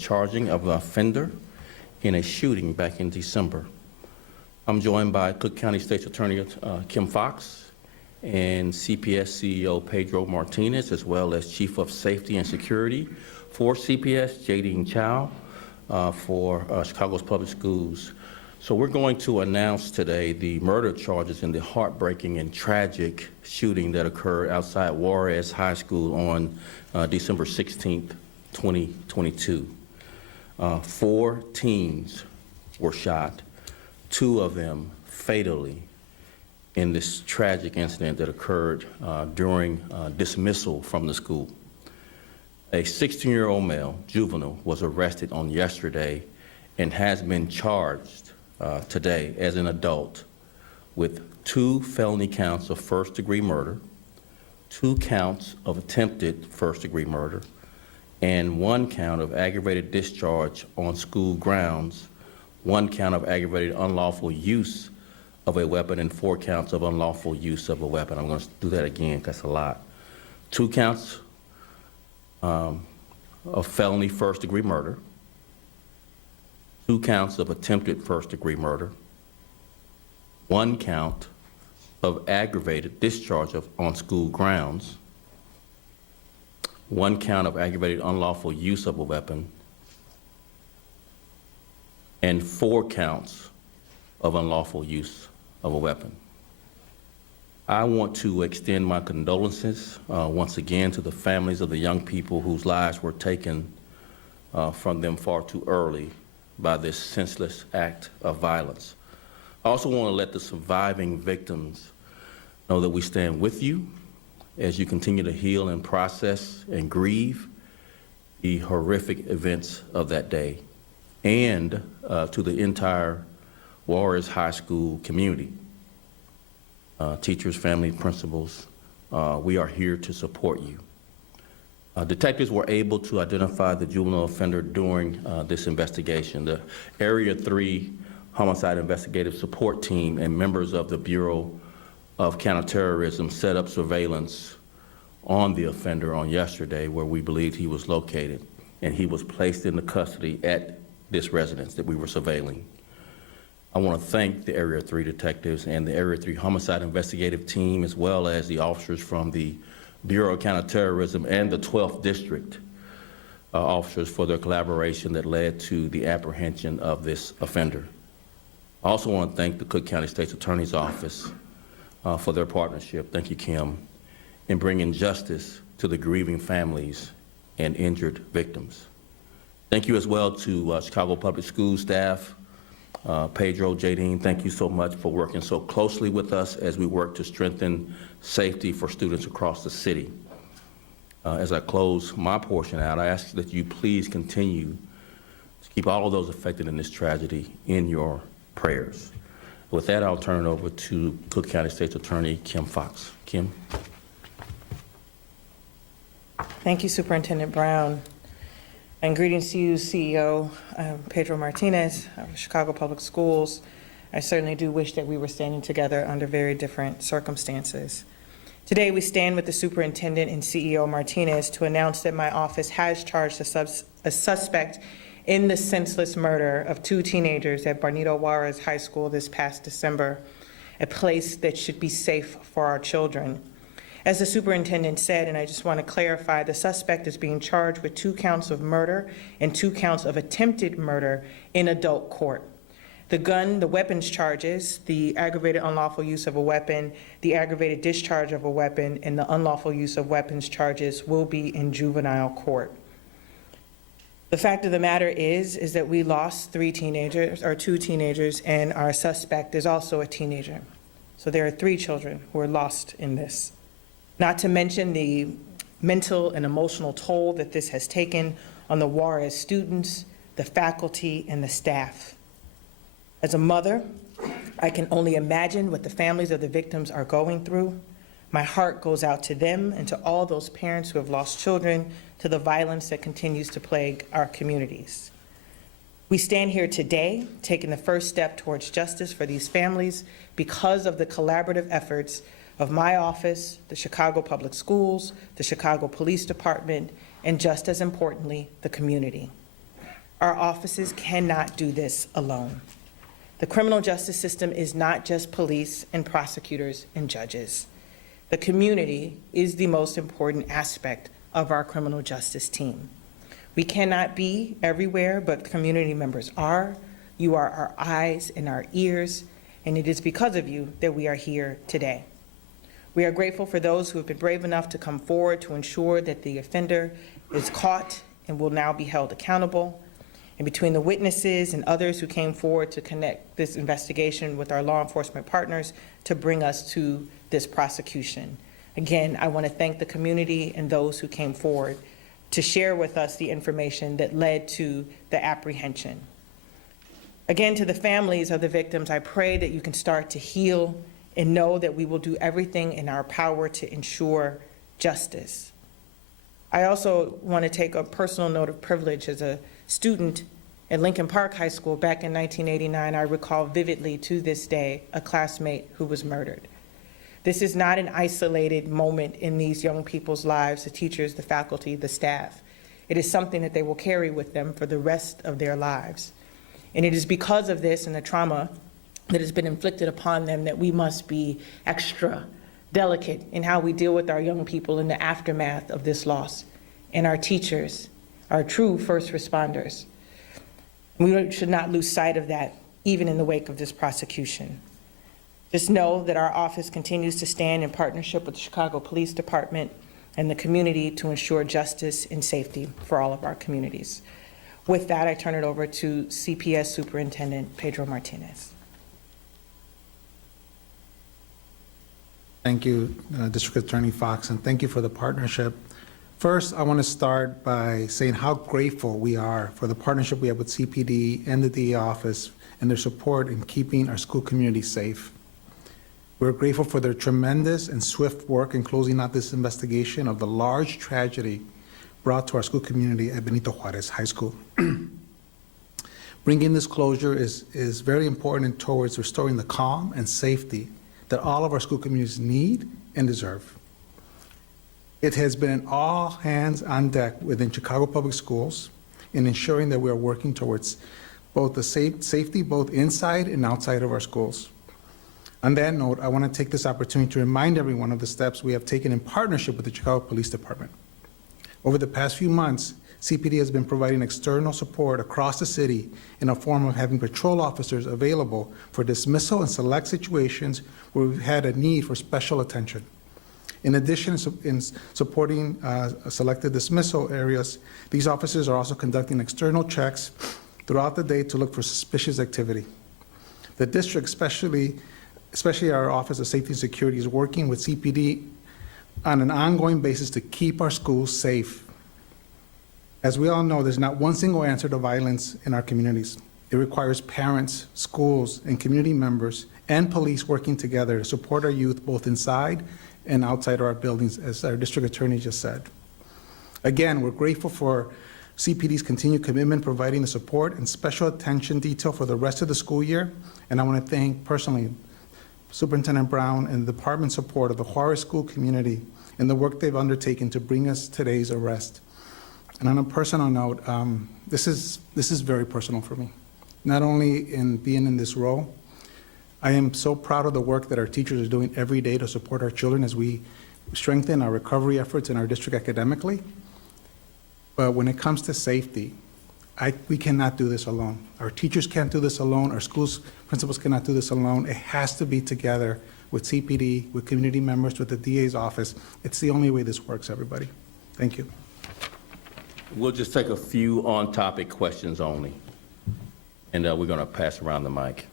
charging of an offender in a shooting back in December. I'm joined by Cook County State's Attorney Kim Fox and CPS CEO Pedro Martinez, as well as Chief of Safety and Security for CPS, Jadine Chow, for Chicago's Public Schools. So we're going to announce today the murder charges in the heartbreaking and tragic shooting that occurred outside Juarez High School on December 16th, 2022. 4 teens were shot, 2 of them fatally, in this tragic incident that occurred during dismissal from the school. A 16-year-old male, juvenile, was arrested on yesterday and has been charged today as an adult with 2 felony counts of first-degree murder, 2 counts of attempted first-degree murder, and 1 count of aggravated discharge on school grounds, 1 count of aggravated unlawful use of a weapon, and 4 counts of unlawful use of a weapon. I'm going to do that again, that's a lot. 2 counts of felony first-degree murder, 2 counts of attempted first-degree murder, 1 count of aggravated discharge on school grounds, 1 count of aggravated unlawful use of a weapon, and 4 counts of unlawful use of a weapon. I want to extend my condolences once again to the families of the young people whose lives were taken from them far too early by this senseless act of violence. I also want to let the surviving victims know that we stand with you as you continue to heal and process and grieve the horrific events of that day, and to the entire Juarez High School community, teachers, family, principals, we are here to support you. Detectives were able to identify the juvenile offender during this investigation. The Area 3 Homicide Investigative Support Team and members of the Bureau of Counterterrorism set up surveillance on the offender on yesterday where we believed he was located, and he was placed into custody at this residence that we were surveilling. I want to thank the Area 3 detectives and the Area 3 Homicide Investigative Team, as well as the officers from the Bureau of Counterterrorism and the 12th District officers for their collaboration that led to the apprehension of this offender. I also want to thank the Cook County State's Attorney's Office for their partnership, thank you, Kim, in bringing justice to the grieving families and injured victims. Thank you as well to Chicago Public Schools staff, Pedro, Jadine, thank you so much for working so closely with us as we work to strengthen safety for students across the city. As I close my portion out, I ask that you please continue to keep all of those affected in this tragedy in your prayers. With that, I'll turn it over to Cook County State's Attorney Kim Fox. Kim. Thank you, Superintendent Brown. And greetings to you, CEO Pedro Martinez of Chicago Public Schools. I certainly do wish that we were standing together under very different circumstances. Today, we stand with the Superintendent and CEO Martinez to announce that my office has charged a suspect in the senseless murder of 2 teenagers at Barnito Juarez High School this past December, a place that should be safe for our children. As the superintendent said, and I just want to clarify, the suspect is being charged with 2 counts of murder and 2 counts of attempted murder in adult court. The weapons charges, the aggravated unlawful use of a weapon, the aggravated discharge of a weapon, and the unlawful use of weapons charges will be in juvenile court. The fact of the matter is that we lost 2 teenagers, and our suspect is also a teenager. So there are 3 children who are lost in this. Not to mention the mental and emotional toll that this has taken on the Juarez students, the faculty, and the staff. As a mother, I can only imagine what the families of the victims are going through. My heart goes out to them and to all those parents who have lost children to the violence that continues to plague our communities. We stand here today taking the first step towards justice for these families because of the collaborative efforts of my office, the Chicago Public Schools, the Chicago Police Department, and just as importantly, the community. Our offices cannot do this alone. The criminal justice system is not just police and prosecutors and judges. The community is the most important aspect of our criminal justice team. We cannot be everywhere, but community members are. You are our eyes and our ears, and it is because of you that we are here today. We are grateful for those who have been brave enough to come forward to ensure that the offender is caught and will now be held accountable. And between the witnesses and others who came forward to connect this investigation with our law enforcement partners to bring us to this prosecution. Again, I want to thank the community and those who came forward to share with us the information that led to the apprehension. Again, to the families of the victims, I pray that you can start to heal and know that we will do everything in our power to ensure justice. I also want to take a personal note of privilege. As a student at Lincoln Park High School back in 1989, I recall vividly to this day a classmate who was murdered. This is not an isolated moment in these young people's lives, the teachers, the faculty, the staff. It is something that they will carry with them for the rest of their lives. And it is because of this and the trauma that has been inflicted upon them that we must be extra delicate in how we deal with our young people in the aftermath of this loss, and our teachers, our true first responders. We should not lose sight of that, even in the wake of this prosecution. Just know that our office continues to stand in partnership with the Chicago Police Department and the community to ensure justice and safety for all of our communities. With that, I turn it over to CPS Superintendent Pedro Martinez. Thank you, District Attorney Fox, and thank you for the partnership. First, I want to start by saying how grateful we are for the partnership we have with CPD and the DA office and their support in keeping our school community safe. We're grateful for their tremendous and swift work in closing out this investigation of the large tragedy brought to our school community at Benito Juarez High School. Bringing this closure is very important towards restoring the calm and safety that all of our school communities need and deserve. It has been an all hands on deck within Chicago Public Schools in ensuring that we are working towards both the safety both inside and outside of our schools. On that note, I want to take this opportunity to remind everyone of the steps we have taken in partnership with the Chicago Police Department. Over the past few months, CPD has been providing external support across the city in a form of having patrol officers available for dismissal in select situations where we've had a need for special attention. In addition, in supporting selected dismissal areas, these officers are also conducting external checks throughout the day to look for suspicious activity. The district, especially our Office of Safety and Security, is working with CPD on an ongoing basis to keep our schools safe. As we all know, there's not one single answer to violence in our communities. It requires parents, schools, and community members and police working together to support our youth both inside and outside of our buildings, as our district attorney just said. Again, we're grateful for CPD's continued commitment providing the support and special attention detail for the rest of the school year. And I want to thank personally Superintendent Brown and the department support of the Juarez school community and the work they've undertaken to bring us today's arrest. And on a personal note, this is very personal for me. Not only in being in this role, I am so proud of the work that our teachers are doing every day to support our children as we strengthen our recovery efforts in our district academically. But when it comes to safety, we cannot do this alone. Our teachers can't do this alone. Our schools principals cannot do this alone. It has to be together with CPD, with community members, with the DA's office. It's the only way this works, everybody. Thank you. We'll just take a few on-topic questions only, and we're going to pass around the mic.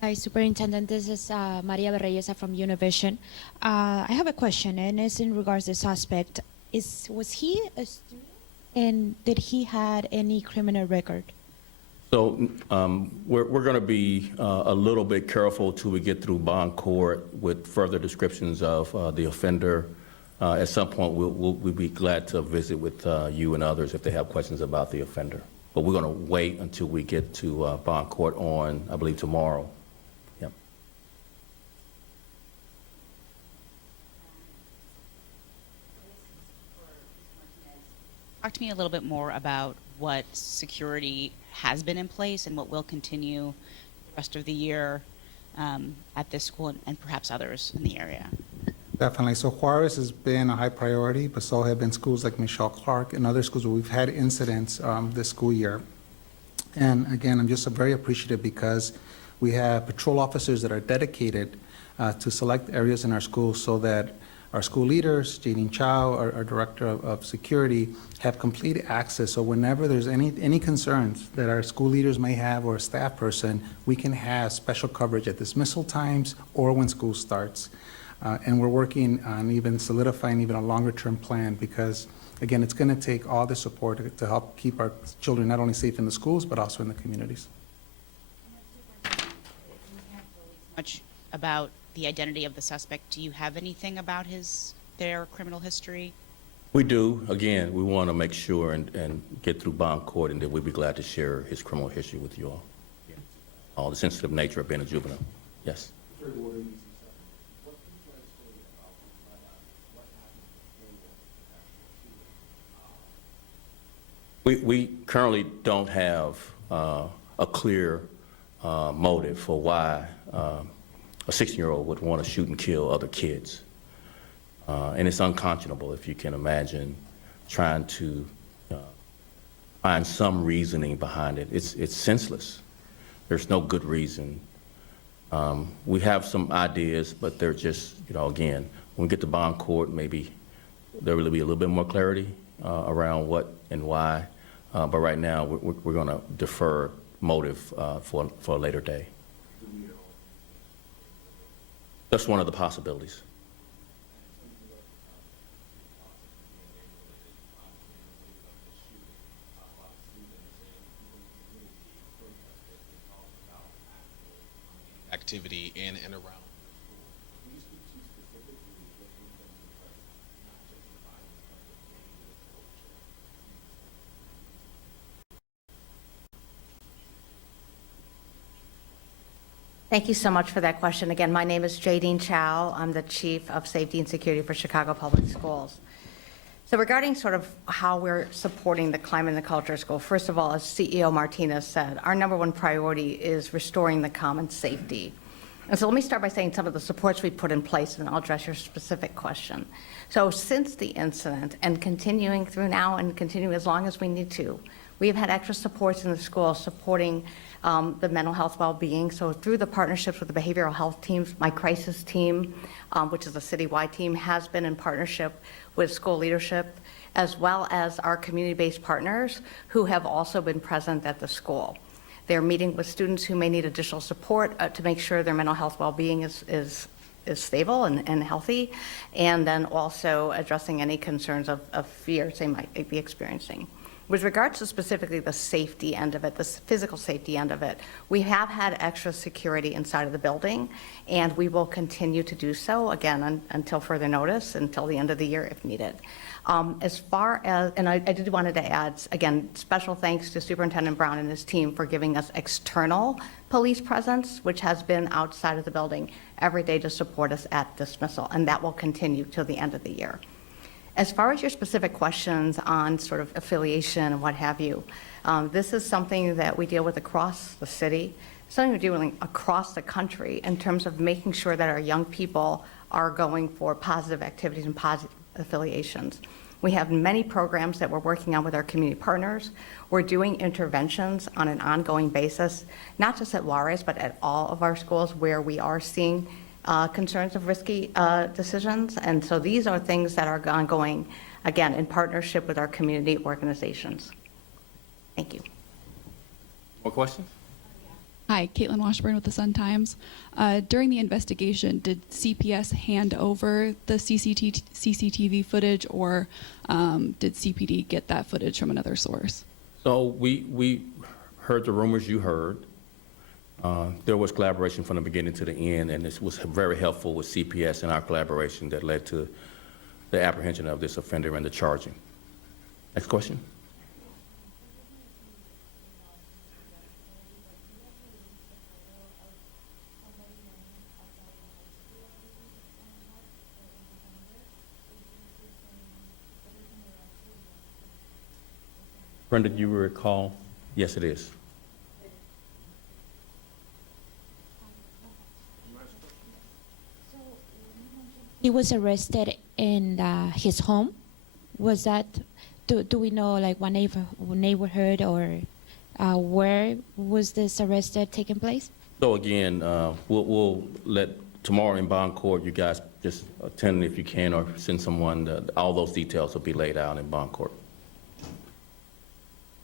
Hi, Superintendent. This is Maria Berreyesa from Univision. I have a question, and it's in regards to the suspect. Was he a student, and did he had any criminal record? So we're going to be a little bit careful till we get through bond court with further descriptions of the offender. At some point, we'll be glad to visit with you and others if they have questions about the offender. But we're going to wait until we get to bond court on, I believe, tomorrow. Yep. Talk to me a little bit more about what security has been in place and what will continue the rest of the year at this school and perhaps others in the area? Definitely. So Juarez has been a high priority, but so have been schools like Michelle Clark and other schools where we've had incidents this school year. And again, I'm just very appreciative because we have patrol officers that are dedicated to select areas in our schools so that our school leaders, Jadine Chow, our Director of Security, have complete access. So whenever there's any concerns that our school leaders may have or a staff person, we can have special coverage at dismissal times or when school starts. And we're working on even solidifying even a longer-term plan because, again, it's going to take all the support to help keep our children not only safe in the schools, but also in the communities. Much about the identity of the suspect. Do you have anything about their criminal history? We do. Again, we want to make sure and get through bond court, and that we'd be glad to share his criminal history with you all. All the sensitive nature of being a juvenile. Yes. We currently don't have a clear motive for why a 16-year-old would want to shoot and kill other kids. And it's unconscionable if you can imagine trying to find some reasoning behind it. It's senseless. There's no good reason. We have some ideas, but they're just, again, when we get to bond court, maybe there will be a little bit more clarity around what and why. But right now, we're going to defer motive for a later day. That's one of the possibilities. Activity in and around. Thank you so much for that question. Again, my name is Jadine Chow. I'm the Chief of Safety and Security for Chicago Public Schools. So regarding sort of how we're supporting the climate and the culture school, first of all, as CEO Martinez said, our number one priority is restoring the common safety. And so let me start by saying some of the supports we put in place, and I'll address your specific question. So since the incident and continuing through now and continuing as long as we need to, we have had extra supports in the school supporting the mental health well-being. So through the partnerships with the behavioral health teams, my crisis team, which is a citywide team, has been in partnership with school leadership, as well as our community-based partners who have also been present at the school. They're meeting with students who may need additional support to make sure their mental health well-being is stable and healthy, and then also addressing any concerns of fears they might be experiencing. With regards to specifically the safety end of it, the physical safety end of it, we have had extra security inside of the building, and we will continue to do so, again, until further notice, until the end of the year if needed. As far as, and I did wanted to add, again, special thanks to Superintendent Brown and his team for giving us external police presence, which has been outside of the building every day to support us at dismissal, and that will continue till the end of the year. As far as your specific questions on sort of affiliation and what have you, this is something that we deal with across the city, something we're dealing across the country in terms of making sure that our young people are going for positive activities and positive affiliations. We have many programs that we're working on with our community partners. We're doing interventions on an ongoing basis, not just at Juarez, but at all of our schools where we are seeing concerns of risky decisions. And so these are things that are ongoing, again, in partnership with our community organizations. Thank you. More questions? Hi, Caitlin Washburn with the Sun-Times. During the investigation, did CPS hand over the CCTV footage, or did CPD get that footage from another source? So we heard the rumors you heard. There was collaboration from the beginning to the end, and this was very helpful with CPS and our collaboration that led to the apprehension of this offender and the charging. Next question. Brenda, do you recall? Yes, it is. He was arrested in his home. Was that, do we know like what neighborhood or where was this arrested taking place? So again, we'll let, tomorrow in bond court, you guys just attend if you can, or send someone, all those details will be laid out in bond court.